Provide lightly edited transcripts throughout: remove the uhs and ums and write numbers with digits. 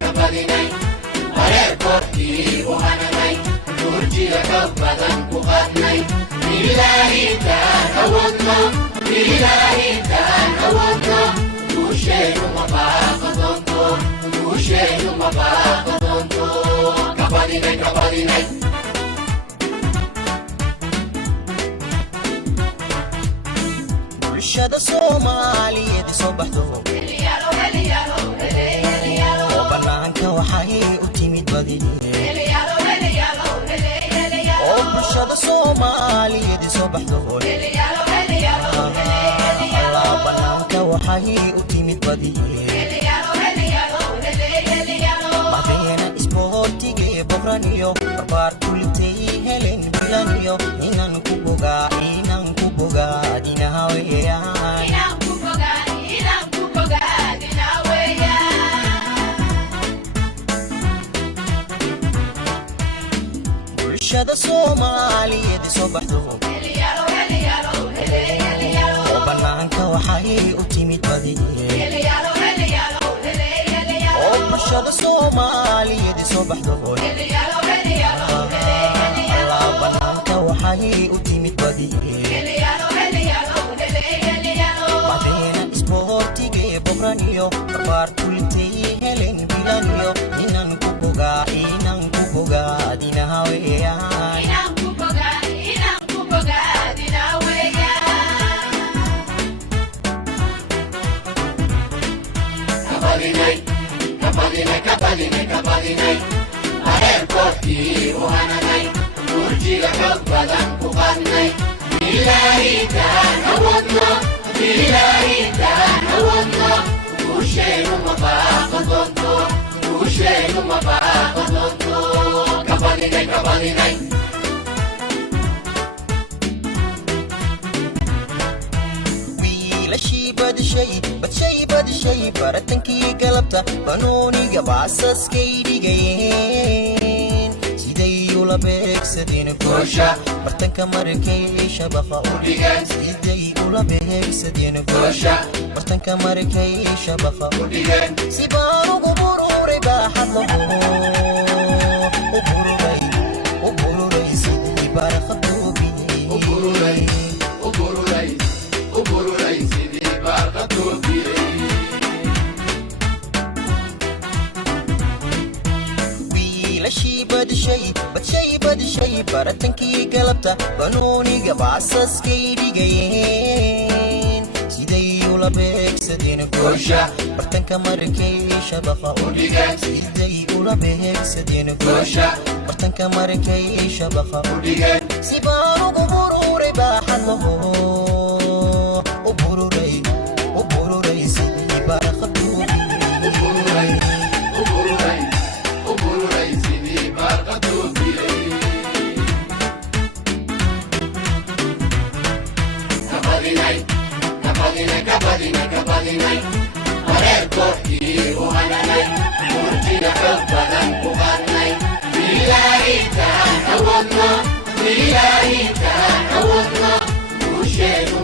kabadinay wareerkoodkii u hananay duurjiga xoog badan ku qaadnay ilaahitaan awoodno guusheenu ma baaqo doonto kabadinay bulshada Soomaaliyeed soo baxdo banaanka waxay u timid bulshada Soomaaliyeed soo baxdo banaanka waxay u timid madeena isboortiga boqraniyo barbaar kulitay helen bilaniyo inaan ku bogaa dinaha weeyaan bulshada Soomaaliyeed soo baxdo banaanka waxay u timid bulshada Soomaaliyeed soo baxdo banaanka waxay u timid madeena isboortiga boqraniyo barbaar kulitay helen bilaniyo inaan ku bogaa dinaha weeyaan kabadinay wareerkoodkii u hananay duurjiga xoog badan ku qaadnay ilaahitaan awoodno guusheenu ma baaqo doonto kabadinay wiilashii badishay baratankii galabta banooniga baasaskay dhigayeen siday ula beegsadeen goosha bartanka markay shabaqa u dhigeen siday ula beegsadeen goosha bartanka markay shabaqa u dhigeen si baan ugu bururay baaxad lagu u bururay sidii barqadoobiyey wiilashii badishay baratankii galabta banooniga baasaskay dhigayeen siday ula beegsadeen goosha bartanka markay shabaqa u dhigeen siday ula beegsadeen goosha bartanka markay shabaqa u dhigeen si baan ugu bururay baaxad lagu u bururay sidii barqadoobiyey kabadinay wareerkoodkii u hananay duurjiga xoog badan ku qaadnay ilaahitaan awoodno guusheenu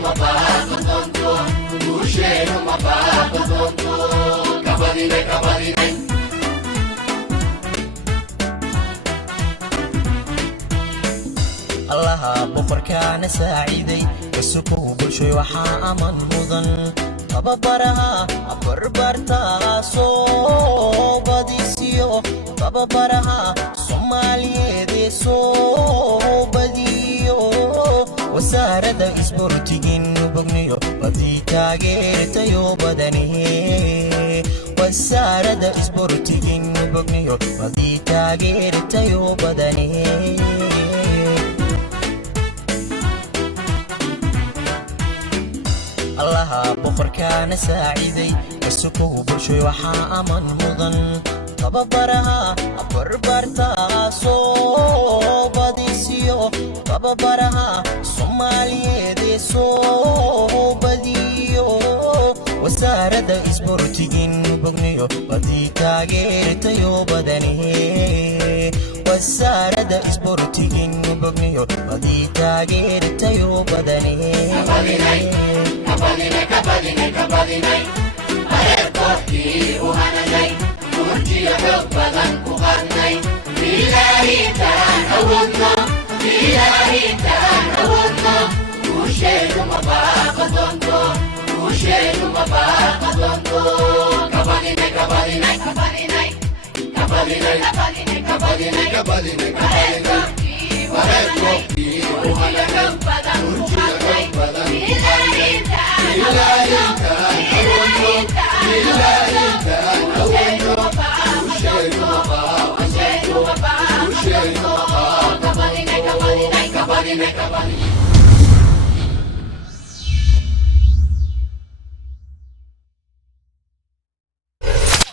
ma baaqo doonto kabadinay allaha boqorkaana saaciiday kasukow bulshoy waxaa aman mudan tababaraha barbartaasoo badisiyo tababaraha Soomaaliyeed soo badiyo wasaaradda isboortiga bogniyo badii taageertayo badanihe wasaaradda isboortiga bogniyo badii taageertayo badanihe allaha boqorkaana saaciiday kasukow bulshoy waxaa aman mudan tababaraha barbartaasoo badisiyo tababaraha Soomaaliyeed soo badiyo wasaaradda isboortiga bogniyo badii taageertayo badanihe wasaaradda isboortiga bogniyo kooxdii taageertayoo badanee Kabadinay, kabadinay, kabadinay, kabadinay. Bareer kooxdii u hananay, murtiya xoog badan ku qadnay. Ilaahi taan awoodno, Ilaahi taan awoodno. Guusheenu ma baaqa doonto, guusheenu ma baaqa doonto. Kabadinay, kabadinay, kabadinay, kabadinay, kabadinay, kabadinay, kabadinay, kabadinay. Bareer kooxdii u hananay, murtiya xoog badan ku qadnay. Ilaahi taan awoodno, Ilaahi taan